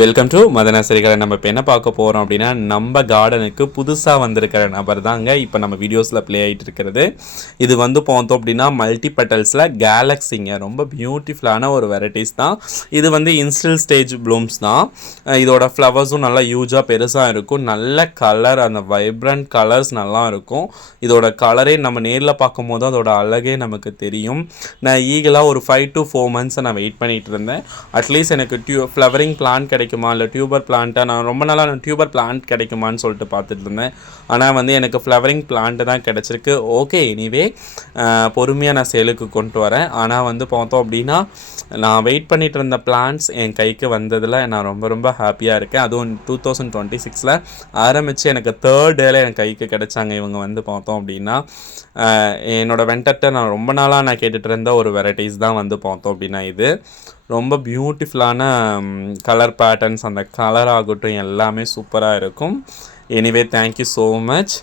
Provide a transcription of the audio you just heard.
Welcome to மதனசரிகளை. நம்ம இப்போ என்ன பார்க்க போகிறோம் அப்படின்னா, நம்ம கார்டனுக்கு புதுசாக வந்திருக்கிற நபர் தாங்க இப்போ நம்ம வீடியோஸில் ப்ளே ஆகிட்டு இருக்கிறது. இது வந்து பார்த்தோம் அப்படின்னா மல்டி பெட்டல்ஸில் கேலக்ஸிங்க, ரொம்ப பியூட்டிஃபுல்லான ஒரு வெரைட்டிஸ் தான். இது வந்து இன்ஸ்டில் ஸ்டேஜ் ப்ளூம்ஸ் தான். இதோட ஃப்ளவர்ஸும் நல்லா ஹியூஜாக பெருசாக இருக்கும். நல்ல கலர், அந்த வைப்ரண்ட் கலர்ஸ் நல்லா இருக்கும். இதோட கலரே நம்ம நேரில் பார்க்கும் போது அதோட அழகே நமக்கு தெரியும். நான் ஈகலாக ஒரு 5 to 4 months நான் வெயிட் பண்ணிகிட்டு இருந்தேன். அட்லீஸ்ட் எனக்கு ஃப்ளவரிங் பிளான்ட் கிடைக்குமா, இல்லை டியூபர் பிளான்ட்டாக, நான் ரொம்ப நாளாக டியூபர் பிளான்ட் கிடைக்குமான்னு சொல்லிட்டு பார்த்துட்டு இருந்தேன். ஆனால் வந்து எனக்கு ஃப்ளவரிங் பிளான்ட்டு தான் கிடச்சிருக்கு. ஓகே, எனிவே பொறுமையாக நான் சேலுக்கு கொண்டு வரேன். ஆனால் வந்து பார்த்தோம் அப்படின்னா, நான் வெயிட் பண்ணிகிட்டு இருந்த பிளான்ட்ஸ் என் கைக்கு வந்ததில் நான் ரொம்ப ரொம்ப ஹாப்பியாக இருக்கேன். அதுவும் 2026 ஆரம்பித்து எனக்கு 3rd டேல என் கைக்கு கிடைச்சாங்க. இவங்க வந்து பார்த்தோம் அப்படின்னா என்னோடய வெண்டர்ட்ட நான் ரொம்ப நாளாக நான் கேட்டுட்டு இருந்த ஒரு வெரைட்டிஸ் தான் வந்து பார்த்தோம் அப்படின்னா இது ரொம்ப பியூட்டிஃபுல்லான கலர் பேட்டர்ன்ஸ், அந்த கலர் ஆகட்டும் எல்லாமே சூப்பராக இருக்கும். Anyway thank you so much.